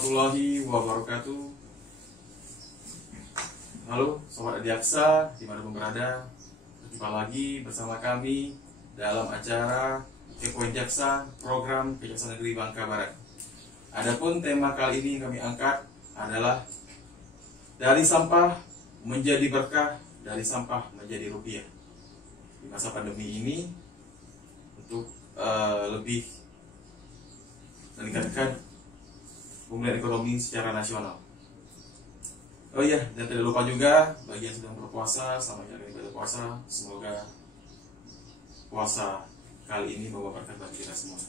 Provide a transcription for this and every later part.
warahmatullahi wabarakatuh. Halo Sobat Adiaksa, dimanapun berada, berjumpa lagi bersama kami dalam acara Kepoin Jaksa, program Kejaksaan Negeri Bangka Barat. Adapun tema kali ini yang kami angkat adalah dari sampah menjadi berkah, dari sampah menjadi rupiah. Di masa pandemi ini, untuk lebih meningkatkan pemulihan ekonomi secara nasional. Oh iya, dan tidak lupa juga bagi yang sedang berpuasa, selamat menjalankan ibadah puasa. Semoga puasa kali ini membawa berkah bagi kita semua.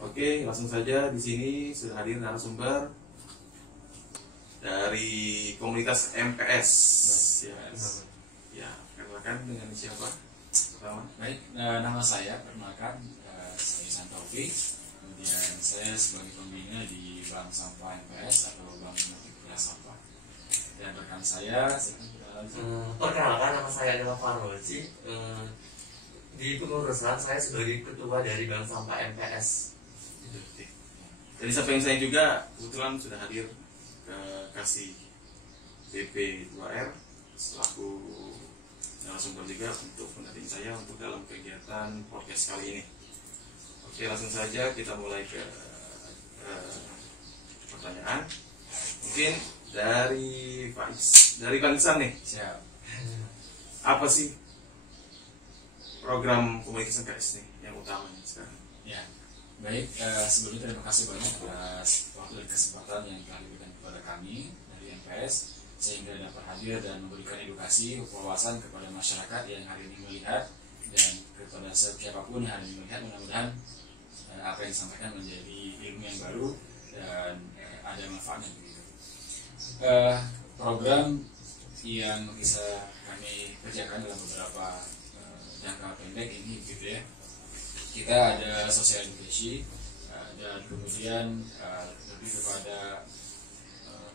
Oke, langsung saja di sini sudah hadir narasumber dari komunitas MPS. Ya, perkenalkan dengan siapa? Pertama. Baik, nama saya perkenalkan, saya Santofi. Kemudian saya sebagai pembina di Bank Sampah MPS atau Bank Multiplier Sampah. Dan rekan saya, perkenalkan, nama saya adalah Farroji. Di pengurusan saya sebagai ketua dari Bank Sampah MPS. Jadi samping saya juga kebetulan sudah hadir ke Kasih BP 2R selaku narasumber juga untuk mendampingi saya untuk dalam kegiatan podcast kali ini. Oke, langsung saja kita mulai ke pertanyaan. Mungkin dari Bang Iksan nih. siap. Apa sih program komunikasi KS nih yang utamanya sekarang? Ya, baik. Sebelumnya terima kasih banyak atas waktu dan kesempatan yang telah diberikan kepada kami dari MPS sehingga dapat hadir dan memberikan edukasi wawasan kepada masyarakat yang hari ini melihat dan kepada siapapun yang hari ini melihat. Mudah-mudahan apa yang disampaikan menjadi ilmu yang baru dan ada manfaatnya begitu. Program yang bisa kami kerjakan dalam beberapa jangka pendek ini gitu ya. Kita ada social education dan kemudian lebih kepada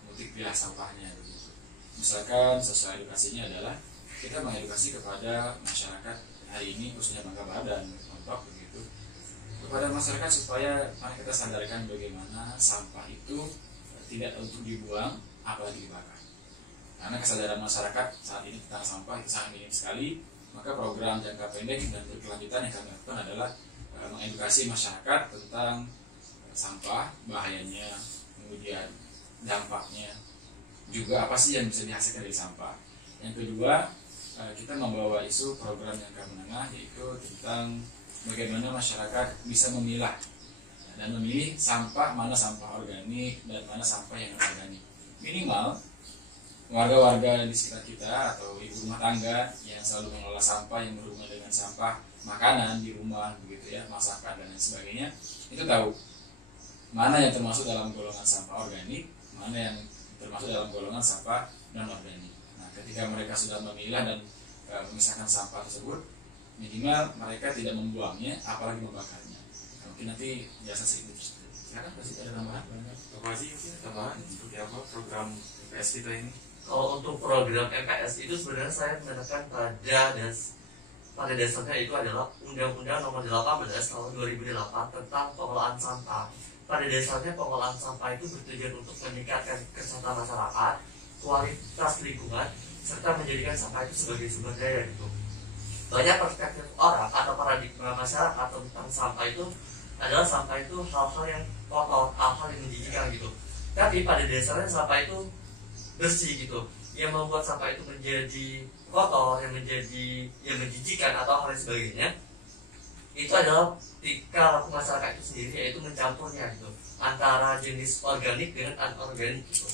multiplier sampahnya begitu. Misalkan sosial edukasinya adalah kita mengedukasi kepada masyarakat hari ini khususnya Bangka Barat dan Montok begitu, kepada masyarakat supaya mari kita sadarkan bagaimana sampah itu tidak untuk dibuang apalagi dibakar. Karena kesadaran masyarakat saat ini tentang sampah itu sangat minim sekali. Maka program jangka pendek dan berkelanjutan yang kami lakukan adalah mengedukasi masyarakat tentang sampah, bahayanya, kemudian dampaknya, juga apa sih yang bisa dihasilkan dari sampah. Yang kedua, kita membawa isu program jangka menengah, yaitu tentang bagaimana masyarakat bisa memilah dan memilih sampah mana sampah organik dan mana sampah yang organik. Minimal warga-warga di sekitar kita atau ibu rumah tangga yang selalu mengelola sampah yang berhubungan dengan sampah makanan di rumah begitu ya, masakan dan lain sebagainya, itu tahu mana yang termasuk dalam golongan sampah organik, mana yang termasuk dalam golongan sampah non organik. Nah, ketika mereka sudah memilah dan memisahkan sampah tersebut, minimal mereka tidak membuangnya apalagi membakarnya. Nah, mungkin nanti biasa sedikit. Sekarang pasti ada tambahan. Apa sih tambahan seperti apa program MPS kita ini? Kalau untuk program MPS itu sebenarnya saya menekan pada dasarnya itu adalah Undang-Undang Nomor 18 Tahun 2008 tentang pengelolaan sampah. Pada dasarnya pengelolaan sampah itu bertujuan untuk meningkatkan kesehatan masyarakat, kualitas lingkungan, serta menjadikan sampah itu sebagai sumber daya gitu. Banyak perspektif orang atau paradigma masyarakat tentang sampah itu adalah sampah itu hal-hal yang kotor, hal-hal yang menjijikan gitu. Tapi pada dasarnya sampah itu bersih gitu. Yang membuat sampah itu menjadi kotor, yang menjijikan atau hal lain sebagainya, itu adalah tingkah laku masyarakat itu sendiri, yaitu mencampurnya gitu antara jenis organik dengan anorganik gitu.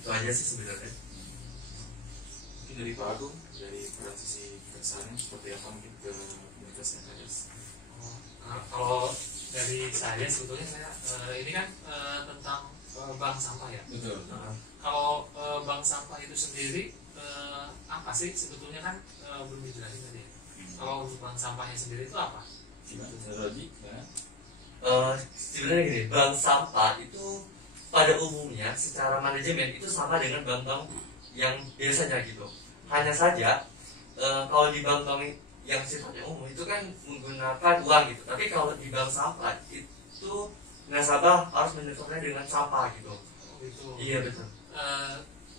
Itu aja sih sebenarnya. Mungkin dari Pak Agung, dari transisi kesannya seperti apa mungkin ke komunitas MPS? Kalau dari saya sebetulnya ini kan tentang bank sampah ya. Betul. Kalau bank sampah itu sendiri apa sih sebetulnya kan belum dijelasin tadi ya. Kalau untuk bank sampahnya sendiri itu apa? Sebenarnya gini, bank sampah itu pada umumnya secara manajemen itu sama dengan bank-bank yang biasanya gitu. Hanya saja kalau di bank-bank yang sifatnya umum itu kan menggunakan uang gitu. Tapi kalau di bank sampah itu nasabah harus menyetornya dengan sampah gitu. Oh, gitu. Iya betul.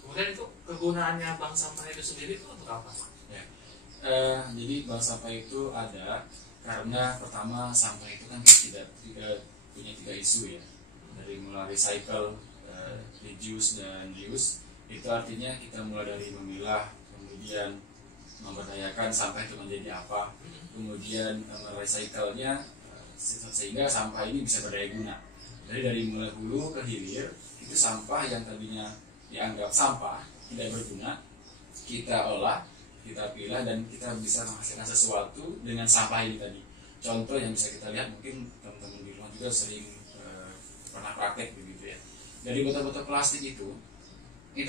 Kemudian itu kegunaannya bank sampah itu sendiri itu untuk apa? Ya. Jadi bank sampah itu ada karena pertama sampah itu kan punya tiga isu ya, dari mulai recycle, reduce dan reuse. Itu artinya kita mulai dari memilah, kemudian memberdayakan sampah itu menjadi apa, kemudian merecycle-nya sehingga sampah ini bisa berdaya guna. Jadi dari mulai hulu ke hilir itu sampah yang tadinya dianggap sampah tidak berguna kita olah, kita pilah, dan kita bisa menghasilkan sesuatu dengan sampah ini tadi. Contoh yang bisa kita lihat, mungkin teman-teman di rumah juga sering pernah praktek begitu ya. Dari botol-botol plastik itu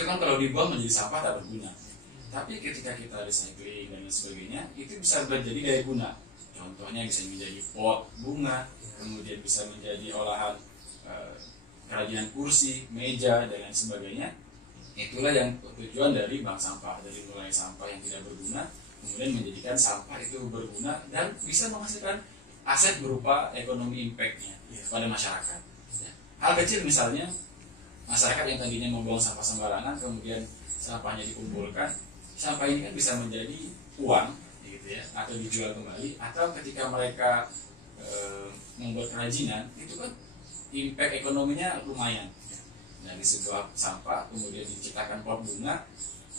kan kalau dibuang menjadi sampah tak berguna. Tapi ketika kita recycling dan lain sebagainya, itu bisa menjadi daya guna. Contohnya bisa menjadi pot bunga, kemudian bisa menjadi olahan kerajinan kursi, meja, dan lain sebagainya. Itulah yang tujuan dari bank sampah, dari mulai sampah yang tidak berguna, kemudian menjadikan sampah itu berguna dan bisa menghasilkan aset berupa ekonomi impact-nya pada masyarakat. Hal kecil misalnya, masyarakat yang tadinya membuang sampah sembarangan, kemudian sampahnya dikumpulkan, sampah ini kan bisa menjadi uang, gitu ya, atau dijual kembali, atau ketika mereka membuat kerajinan, itu kan impact ekonominya lumayan. Dari sebuah sampah kemudian diciptakan pot bunga,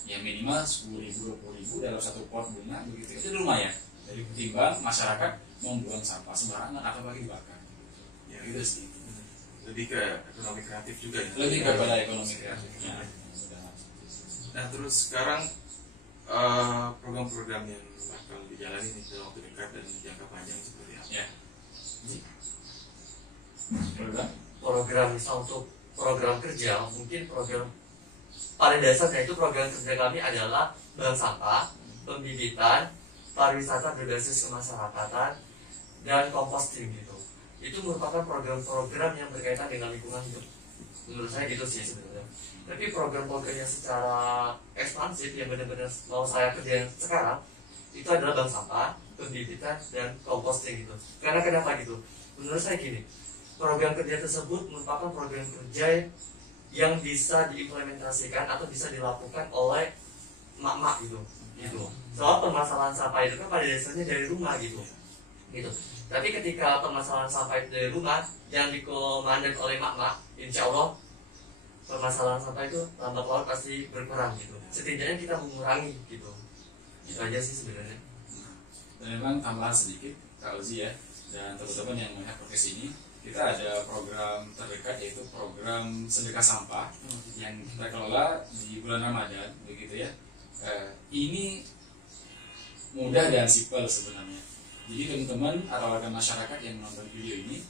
ya minimal 10.000, 20.000 dalam satu pot bunga, begitu itu lumayan. Dari ketimbang masyarakat membuang sampah sembarangan atau bagi bakar. Ya gitu sih. Lebih ke ekonomi kreatif juga ya. Lebih kepada ekonomi kreatif. Nah terus sekarang program-program yang bakal dijalani nih dalam waktu dekat dan jangka panjang seperti apa? Ya. Program misal untuk program kerja, mungkin program pada dasarnya itu program kerja kami adalah bank sampah, pembibitan, pariwisata berbasis kemasyarakatan, dan composting gitu. Itu merupakan program-program yang berkaitan dengan lingkungan hidup. Menurut saya gitu sih sebenarnya. Tapi program-program yang secara ekspansif yang benar-benar mau saya kerjain sekarang itu adalah bank sampah, pembibitan, dan composting gitu. Karena kenapa gitu? Menurut saya gini, program kerja tersebut merupakan program kerja yang bisa diimplementasikan atau bisa dilakukan oleh mak-mak gitu. Soal permasalahan sampah itu kan pada dasarnya dari rumah gitu. Tapi ketika permasalahan sampah itu dari rumah yang dikomandan oleh mak-mak, insya Allah permasalahan sampah itu lambat laun pasti berkurang gitu. Setidaknya kita mengurangi gitu. Itu aja sih sebenarnya. Dan memang tambahan sedikit, Kak Uzi ya, dan teman-teman yang melihat podcast ini, kita ada program terdekat yaitu program sedekah sampah yang kita kelola di bulan Ramadan, begitu ya. Ini mudah dan simpel sebenarnya. Jadi teman-teman atau warga masyarakat yang menonton video ini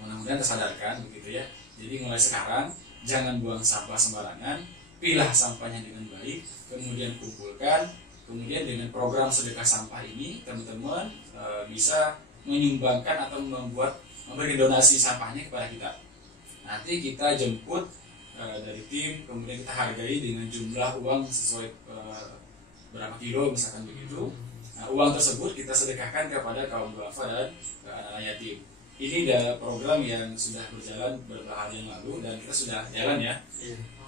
mudah-mudahan tersadarkan, begitu ya. Jadi mulai sekarang jangan buang sampah sembarangan, pilah sampahnya dengan baik, kemudian kumpulkan. Kemudian dengan program sedekah sampah ini teman-teman bisa menyumbangkan atau memberi donasi sampahnya kepada kita. Nanti kita jemput dari tim, kemudian kita hargai dengan jumlah uang sesuai berapa kilo misalkan begitu. Nah, uang tersebut kita sedekahkan kepada kaum duafa dan anak-anak yatim. Ini adalah program yang sudah berjalan beberapa hari yang lalu dan kita sudah jalan ya.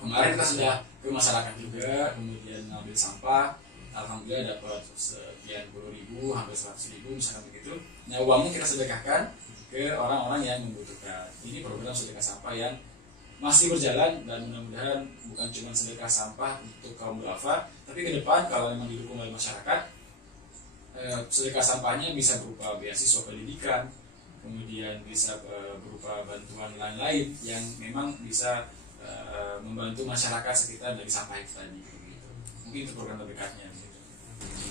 Kemarin kita sudah ke masyarakat juga, kemudian ngambil sampah. Alhamdulillah dapat sekian puluh ribu, hampir 100.000 misalkan begitu. Nah, uangnya kita sedekahkan ke orang-orang yang membutuhkan. Ini program sedekah sampah yang masih berjalan dan mudah-mudahan bukan cuma sedekah sampah untuk kaum duafa, tapi ke depan kalau memang didukung oleh masyarakat, sedekah sampahnya bisa berupa beasiswa pendidikan, kemudian bisa berupa bantuan lain-lain yang memang bisa membantu masyarakat sekitar dari sampah itu tadi. Mungkin itu program terdekatnya.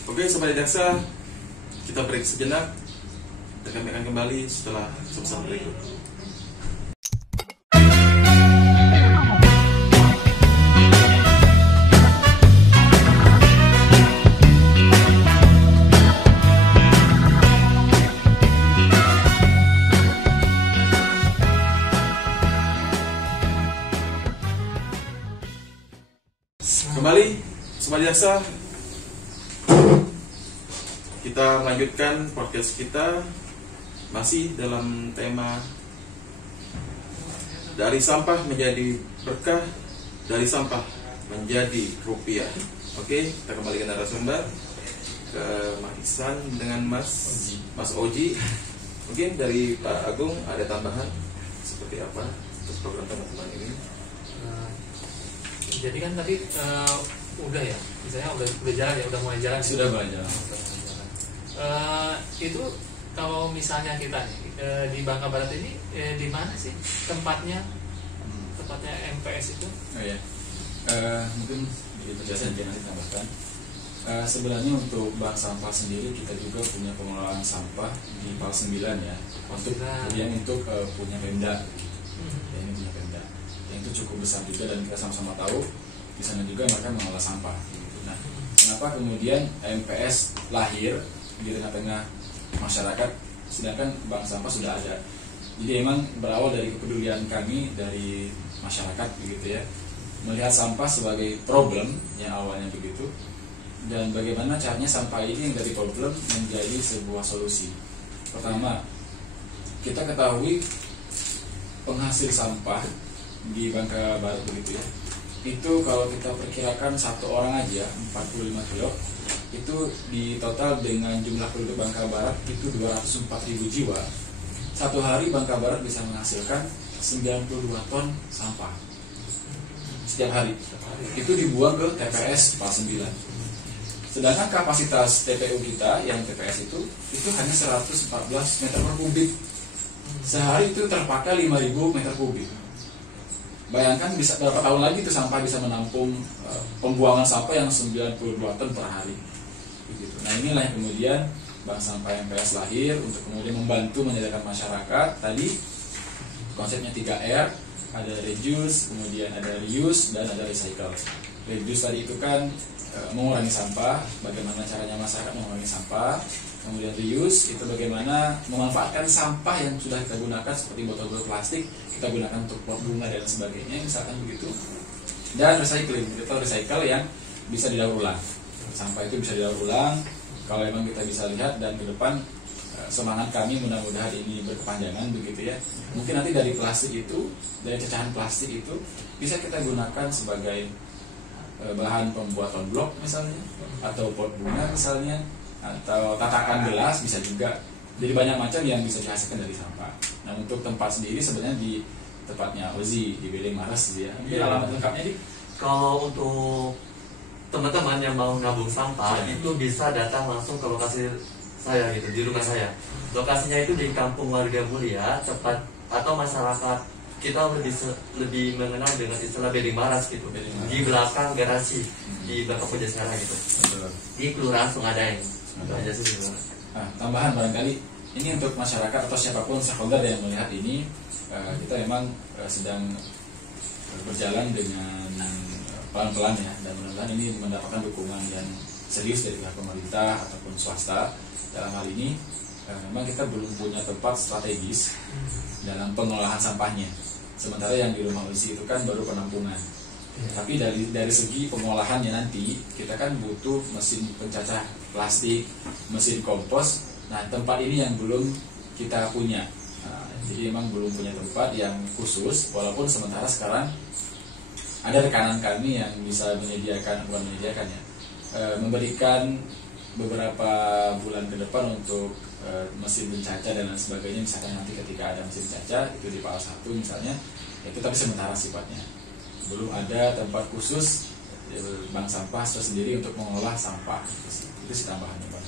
Oke, Sobat Jaksa, kita break sejenak dan kami akan kembali setelah pesan berikut. Kembali, Sobat Jaksa, kita melanjutkan podcast kita masih dalam tema dari sampah menjadi berkah, dari sampah menjadi rupiah. Oke, kita kembali ke narasumber, ke Mas Ihsan dengan Mas Oji. Mungkin dari Pak Agung ada tambahan seperti apa untuk program teman-teman ini? Jadi kan tadi udah ya, misalnya udah jalan ya, udah mulai jalan. Sudah mulai jalan. Itu kalau misalnya kita nih di Bangka Barat ini di mana sih tempatnya MPS itu? Oh ya, mungkin di penjelasan yang nanti tambahkan. Sebenarnya untuk bank sampah sendiri kita juga punya pengelolaan sampah di PAL 9 ya. Kemudian untuk punya Pemda, ya, ini punya Pemda. Yang itu cukup besar juga dan kita sama-sama tahu di sana juga mereka mengelola sampah. Nah, kenapa kemudian MPS lahir di tengah-tengah masyarakat, sedangkan bank sampah sudah ada? Jadi emang berawal dari kepedulian kami dari masyarakat begitu ya, melihat sampah sebagai problem yang awalnya begitu, dan bagaimana caranya sampah ini yang dari problem menjadi sebuah solusi. Pertama, kita ketahui penghasil sampah di Bangka Barat begitu ya, itu kalau kita perkirakan satu orang aja 45 kilo, itu di total dengan jumlah penduduk Bangka Barat itu 204.000 jiwa. Satu hari Bangka Barat bisa menghasilkan 92 ton sampah setiap hari. Itu dibuang ke TPS PAL 9. Sedangkan kapasitas TPU kita yang TPS itu hanya 114 meter per kubik. Sehari itu terpakai 5.000 meter kubik. Bayangkan bisa berapa tahun lagi itu sampah bisa menampung pembuangan sampah yang 92 ton per hari. Begitu. Nah, inilah yang kemudian Bank Sampah MPS lahir untuk kemudian membantu menyadarkan masyarakat. Tadi konsepnya 3R, ada reduce, kemudian ada reuse, dan ada recycle. Reduce tadi itu kan mengurangi sampah, bagaimana caranya masyarakat mengurangi sampah. Kemudian reuse itu bagaimana memanfaatkan sampah yang sudah kita gunakan seperti botol-botol plastik, kita gunakan untuk pot bunga dan sebagainya, misalkan begitu. Dan recycling, itu recycle yang bisa didaur ulang. Sampah itu bisa didaur ulang kalau memang kita bisa lihat, dan ke depan semangat kami mudah-mudahan ini berkepanjangan begitu ya. Mungkin nanti dari plastik itu, dari cacahan plastik itu bisa kita gunakan sebagai bahan pembuatan blok misalnya, atau pot bunga misalnya, atau tatakan gelas bisa juga. Jadi banyak macam yang bisa dihasilkan dari sampah. Nah, untuk tempat sendiri sebenarnya di tempatnya Ozi di Bedeng Maras ya. Mungkin alamat lengkapnya di. Kalau untuk teman-teman yang mau nabung sampah itu bisa datang langsung ke lokasi saya gitu, di rumah saya. Lokasinya itu di Kampung Warga Mulia, tepat atau masyarakat kita lebih mengenal dengan istilah Bedeng Maras gitu. Di belakang garasi di belakang Pujasera gitu. Di Kelurahan Sungadeng. Aja sih gimana? Nah, tambahan barangkali ini untuk masyarakat atau siapapun stakeholder yang melihat ini, kita memang sedang berjalan dengan pelan-pelan ya, dan mudah-mudahan ini mendapatkan dukungan yang serius dari pihak pemerintah ataupun swasta. Dalam hal ini memang kita belum punya tempat strategis dalam pengelolaan sampahnya, sementara yang di rumah Ozi itu kan baru penampungan. Tapi dari segi pengolahannya nanti kita kan butuh mesin pencacah plastik, mesin kompos. Nah, tempat ini yang belum kita punya. Jadi memang belum punya tempat yang khusus, walaupun sementara sekarang ada rekanan kami yang bisa memberikan beberapa bulan ke depan untuk mesin pencacah dan lain sebagainya. Misalkan nanti ketika ada mesin pencacah itu di PAL 1 misalnya, itu tapi sementara sifatnya. Belum ada tempat khusus bank sampah sendiri untuk mengolah sampah. Itu sih tambahannya, Pak.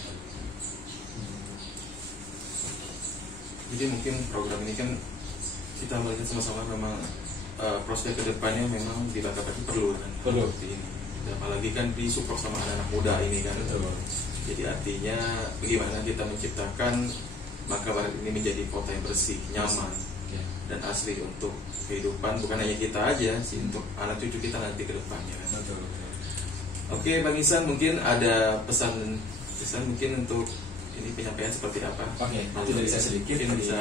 Jadi mungkin program ini kan kita melihat sama-sama memang prospek kedepannya memang di Bangka Barat perlu kan? Perlu. Ini. Dan apalagi kan disupport sama anak-anak muda ini kan. Betul. Jadi artinya bagaimana kita menciptakan Bangka Barat ini menjadi kota yang bersih, nyaman, dan asli untuk kehidupan bukan hanya kita aja sih, untuk anak cucu kita nanti ke depannya kan. Betul. Oke, Bang Ihsan, mungkin ada pesan mungkin untuk ini penyampaian seperti apa? Oke, nanti dari saya sedikit, mungkin bisa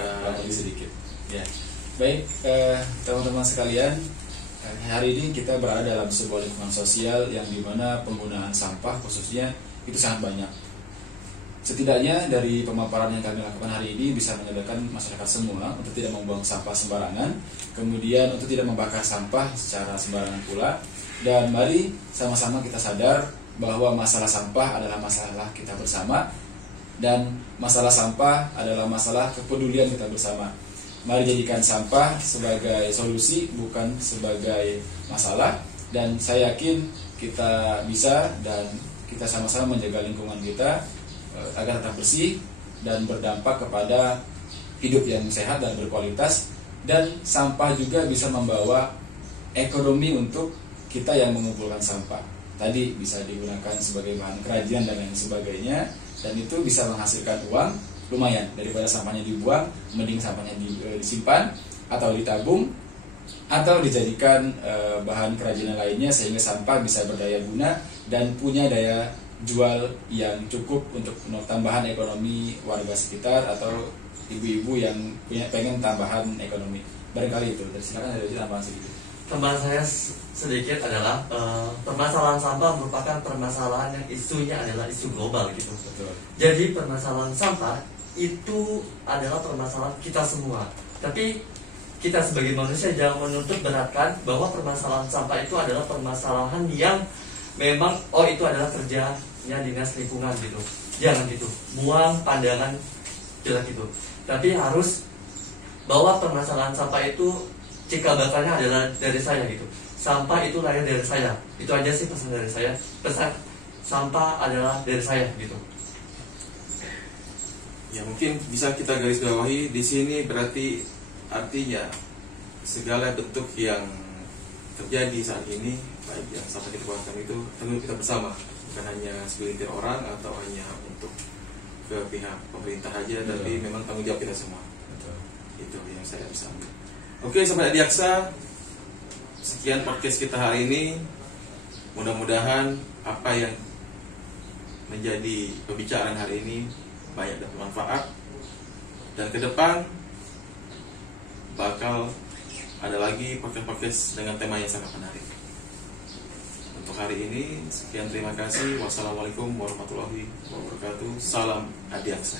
sedikit. Ya. Baik, teman-teman sekalian, hari ini kita berada dalam sebuah lingkungan sosial yang dimana penggunaan sampah khususnya itu sangat banyak. Setidaknya dari pemaparan yang kami lakukan hari ini bisa menyadarkan masyarakat semua untuk tidak membuang sampah sembarangan, kemudian untuk tidak membakar sampah secara sembarangan pula. Dan mari sama-sama kita sadar bahwa masalah sampah adalah masalah kita bersama, dan masalah sampah adalah masalah kepedulian kita bersama. Mari jadikan sampah sebagai solusi, bukan sebagai masalah. Dan saya yakin kita bisa, dan kita sama-sama menjaga lingkungan kita agar tetap bersih dan berdampak kepada hidup yang sehat dan berkualitas. Dan sampah juga bisa membawa ekonomi untuk kita yang mengumpulkan sampah. Tadi bisa digunakan sebagai bahan kerajinan dan lain sebagainya, dan itu bisa menghasilkan uang lumayan. Daripada sampahnya dibuang, mending sampahnya disimpan atau ditabung atau dijadikan bahan kerajinan lainnya, sehingga sampah bisa berdaya guna dan punya daya jual yang cukup untuk tambahan ekonomi warga sekitar atau ibu-ibu yang pengen tambahan ekonomi. Barangkali itu. Dan silakan ada tambahan sedikit. Tambahan saya sedikit adalah permasalahan sampah merupakan permasalahan yang isunya adalah isu global gitu. Betul. Jadi permasalahan sampah itu adalah permasalahan kita semua. Tapi kita sebagai manusia jangan menuntut beratkan bahwa permasalahan sampah itu adalah permasalahan yang memang itu adalah kerjanya dinas lingkungan gitu. Jangan gitu. Buang pandangan jelek itu. Tapi harus bahwa permasalahan sampah itu cikal bakalnya adalah dari saya gitu. Sampah itu lahir dari saya. Itu aja sih pesan dari saya. Pesan sampah adalah dari saya gitu. Ya, mungkin bisa kita garis bawahi di sini, berarti artinya segala bentuk yang terjadi saat ini, baik yang sampah kita buangkan itu tentu kita bersama, bukan hanya segelintir orang atau hanya untuk ke pihak pemerintah aja, tapi memang tanggung jawab kita semua. Betul. Itu yang saya bisa ambil. Oke, Sobat Adiaksa, sekian podcast kita hari ini. Mudah-mudahan apa yang menjadi pembicaraan hari ini banyak dan bermanfaat, dan ke depan bakal ada lagi podcast-podcast dengan tema yang sangat menarik. Untuk hari ini sekian, terima kasih. Wassalamualaikum warahmatullahi wabarakatuh. Salam Adiaksa.